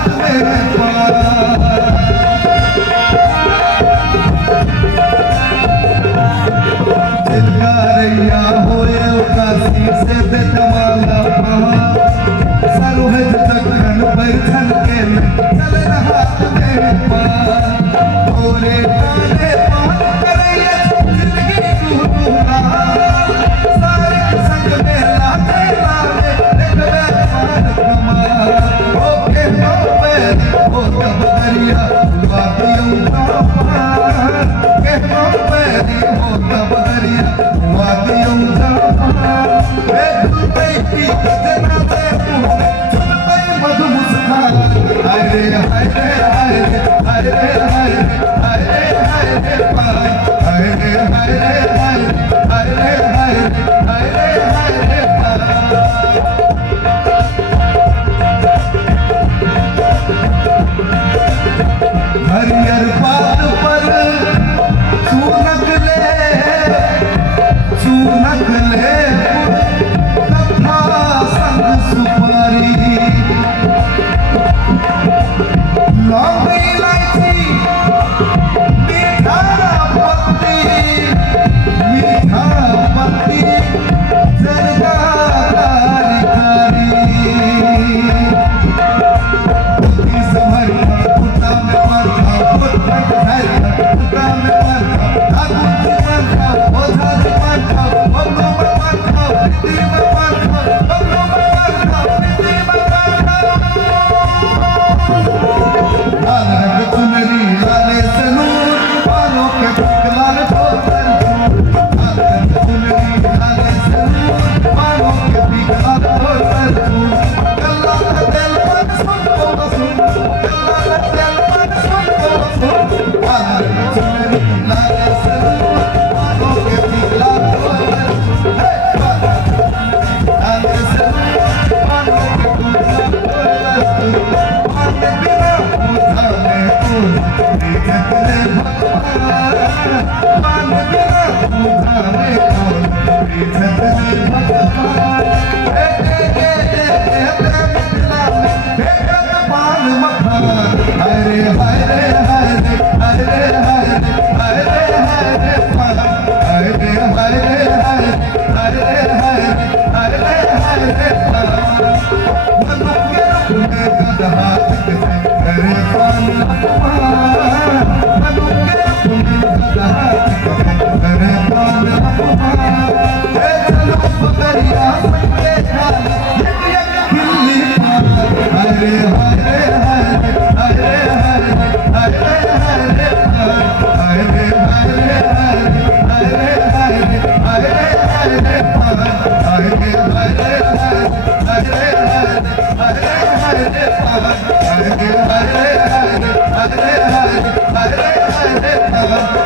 हाथ में पार। जिनका रैया होए उदासी से बेतवाला पहाड़, सरोहज दखन बैठन के चल हाथ में पार। तोरे ताने पार करैया जिंदगी टूटूंगा, सारे संग में लाते लाते देखबे पार कमार। ओके पे हो तब दरिया वादियों का पार, के पे हो तब दरिया वादियों का पार। ए दुबई जना से चल पे मधु मुस्कान, हाय रे हाय रे हाय रे हाय रे हाय रे हाय रे हाय रे पार, हाय रे हाय रे हाय रे हाय रे हाय रे हाय रे हाय रे पार। हरियर पात पर चूनक ले कथा संग सुपारी, लौंग इलायची मीठा पत्ती जरदा कारी कारी। संभर कुत्ता में मरखा कुत्ता में मरखा आगुची मरखा ओझा में मरखा बबलू में मरखा प्रीति में मरखा बबलू में मरखा प्रीति में मरखा। लाल रंग चुनरी लाले से नूर, बालों के लाल ठोकर चूर। लाल रंग चुनरी लाले से नूर, बालों के लाल ठोकर चूर। गल्ला का दिल मन सुन को सुन, गल्ला का दिल मन सुन को सुन। लाल रंग चुनरी लाले से नूर, बालों के लाल ठोकर चूर। लाले से नूर, बालों के लाल ठोकर चूर। माने बिना पूछा में पूछ देखते भगवान, माने बिना पूछा में पूछ देखते भगवान। पान मखान, हाय रे हाय रे हाय रे हाय रे हाय रे हाय रे हाय रे पान, हाय रे हाय रे हाय रे हाय रे हाय रे हाय रे हाय रे पान। मनु के रूप में गदहा दिखे करे पान अपमान, मनु के रूप में गदहा दिखे करे पान अपमान। ए चलो पकड़िया सबके खाल एक खिल्ली पान, हाय रे हाय रे हाय रे हाय रे हाय रे हाय रे हाय रे पान, हाय रे हाय रे हाय रे हाय रे हाय रे हाय रे हाय रे पान, हाय रे हाय रे हाय रे हाय रे हाय रे हाय रे हाय रे पान, हाय रे हाय रे हाय रे हाय रे हाय रे हाय रे हाय रे पान।